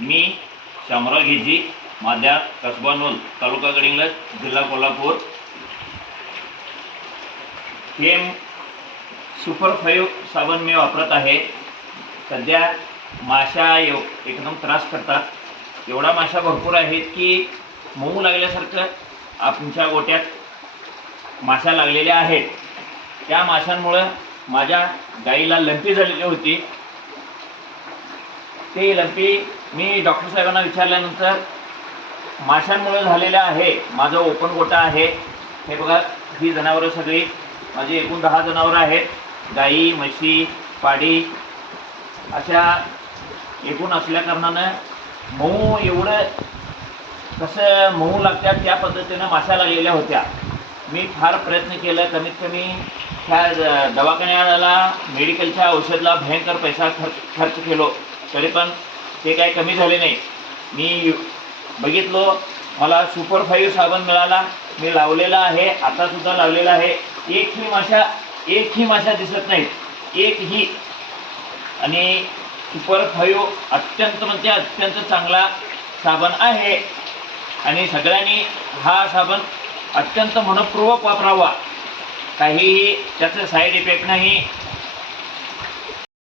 मी शामराव घेजी, माध्या, कसबा नोंद, तालुका गडिंग्लज, जिल्हा कोल्हापूर। हे सुपर 5 साबण मी वापरत आहे। सध्या माशा एकदम त्रास करतात। एवढा माशा भरपूर आहेत की मऊ लागल्यासारखं आमच्या गोट्यात माशा लागलेल्या आहेत। त्या माशांमुळे माझ्या गाईला लंपी झालेली होती। ते लंपी मी डॉक्टर साहेबांना विचारल्यानंतर माशांमुळे झालेलं आहे। माझं ओपन गोटा आहे। हे बघा, ही जनावरं सगळी माझी एकूण 10 जनावरं आहेत। गाई, म्हशी, पाडी अशा एकूण असल्या कारणानं मऊ एवढं कसं मऊ लागतात त्या पद्धतीनं माशा लागलेल्या होत्या। मी फार प्रयत्न केला, कमीत कमी ह्या दवाखान्याला मेडिकलच्या औषधाला भयंकर पैसा खर्च केलो, तरी पण ते काही कमी झाले नाही। मी बघितलो, मला सुपर 5 साबण मिळाला। मी लावलेला आहे, आता सुद्धा लावलेला आहे। एकही माशा दिसत नाही, एकही। आणि सुपर 5 अत्यंत चांगला साबण आहे आणि सगळ्यांनी हा साबण अत्यंत मनपूर्वक वापरावा। काहीही त्याचे साईड इफेक्ट नाही,